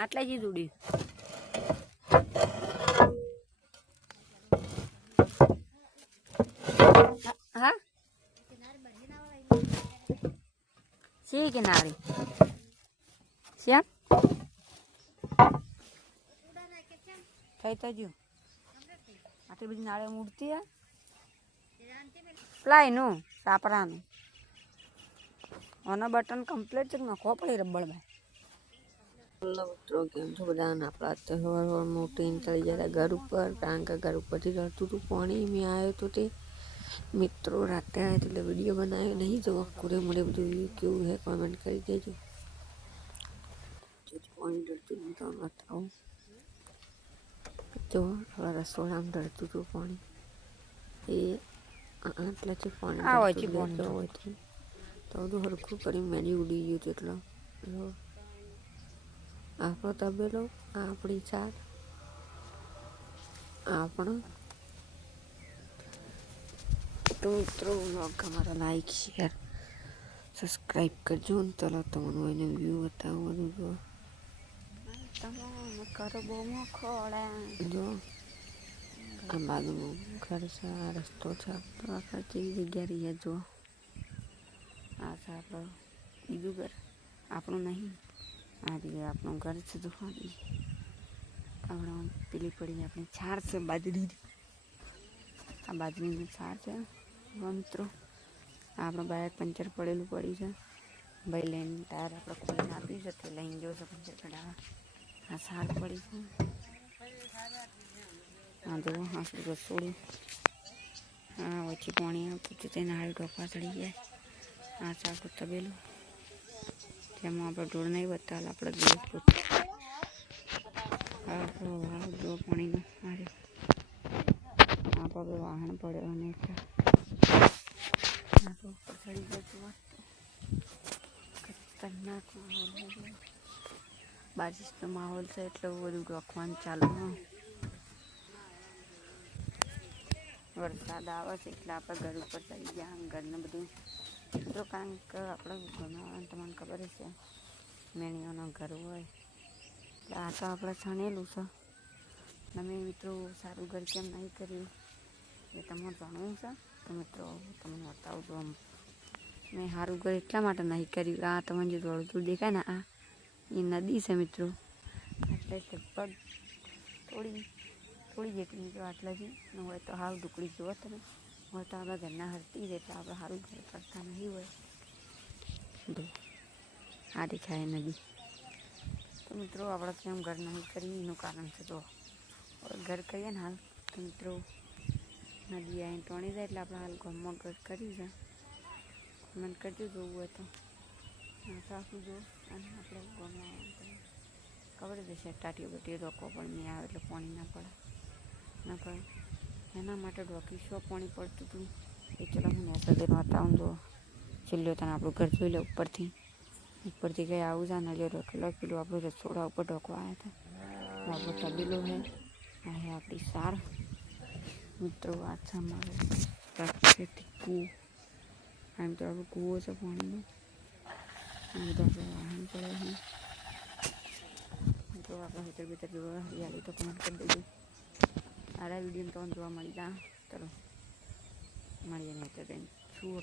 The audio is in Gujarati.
આટલા જ ઉડી હા સી કિનારી શ્યામ કઈ તો જો આટલી બધી નાળે મૂર્તિ હે પ્લાયનું સાપરાનું ઓના બટન કમ્પ્લીટ છે નાખવો પડે રબડમાં મિત્રો કેમ છો બધા આપણા તહેવાર મોટી ચડી જાય ઘર ઉપર કારણ કે ઘર ઉપરથી રડતું હતું પાણી મેં આવ્યો તો તે મિત્રો રાતે આવ્યા એટલે વિડીયો બનાવ્યો નહીં જો પૂરે મળે બધું કેવું હે કોમેન્ટ કરી દેજો પાણી રડતું હું તો બતાવું જો આપણા રસોડામાં રડતું હતું પાણી એ આટલાથી પાણી હોય તો બધું હરખું કરી મેની ઉડી ગયું તેટલો આપણો તબેલો આપણી ચાર આપણો તો મિત્રો વ્લોગ અમારો લાઈક શેર સબસ્ક્રાઈબ કરજો ને ચલો તમને એને વ્યૂ બતાવવાનું જો કરબોમાં ખોળા જો આ બાજુનું ઘર છે આ રસ્તો છે તો આપણે કેવી જગ્યા રહીએ જો આ છે આપણું બીજું ઘર આપણું નહીં આ રીતે આપણું ઘર છે તો આપણે પેલી પડી આપણી છાર છે બાજરી આ બાજરીની છાર છે મિત્રો આપણે બાઇક પંચર પડેલું પડી છે ભાઈ લઈને ટાયર આપણે ખોલીને આપી છે તે લઈને જશે પંચર કઢાવવા આ છાર પડી છે હા જો આપણું રસોડું હા વચ્ચે પાણી આવતું હતું તેને હાલ ડોફા ચડી જાય આ છે આપણું તબેલું તેમાં આપણે ઢોળ નહીં બતાવેલ આપણે દિવસ આપણો વાળ જો પાણીનો મારે આપણે વાહન પડ્યો અને ઉપર ચડી જતું ખતરનાક માહોલ બારિશનો માહોલ છે એટલે બધું રોકવાનું ચાલુ વરસાદ આવે છે એટલે આપણે ઘર ઉપર ચડી ગયા ઘરને બધું જો કારણ કે આપણે ઘરમાં તમને ખબર છે મેણીઓનું ઘર હોય એટલે આ તો આપણે છણેલું છે તમે મિત્રો સારું ઘર કેમ નહીં કર્યું એ તમારે જાણવું છે તો મિત્રો તમને બતાવજો આમ મેં સારું ઘર એટલા માટે નહીં કર્યું આ તમને જે દોડતું દેખાય ને આ એ નદી છે મિત્રો એટલે લગભગ થોડી જેટલી મિત્રો આટલાથી ન હોય તો હાવ ઢુકડી જુઓ તમે હોય તો આપણા ઘરના હરતી જ એટલે આપણે સારું ઘર કરતા નહીં હોય આ દેખાય નદી તો મિત્રો આપણે કેમ ઘર નહીં કરીએ એનું કારણ છે તો ઘર કરીએ ને હાલ તો મિત્રો નદી આવીને ટોણી જાય એટલે આપણે હાલ ગામમાં ઘર કર્યું છે મને કરજો જોવું હોય તો સાફું જો અને આપણે ગામમાં ખબર જ હશે ટાટીઓ બટીઓ રોકવો પણ નહીં આવે એટલે પાણી ના પડે ના પડે એના માટે ડોકી શો પાણી પડતું હતું એ ચલો હું નેસા દેનો બતાવું દો છેલ્લો તને આપણું ઘર જોઈ લે ઉપરથી કંઈ આવું છે ને રોકેલો પેલું આપણું રસોડા ઉપર ઢોકવા આવ્યા હતા આપણો તબેલો છે આ હે આપણી સાર મિત્રો આ છે અમારો પ્રાકૃતિક કૂવો આમ તો આપણો કૂવો છે પાણીનો આ બધા આપણે વાહન પડે છે તો આપણે હેતર બેતર જોવા હરિયાળી તો કમેન્ટ કરી દેજો સારા વિડીયો તમને જોવા મળી જાય ચલો મળીએ ને તો શું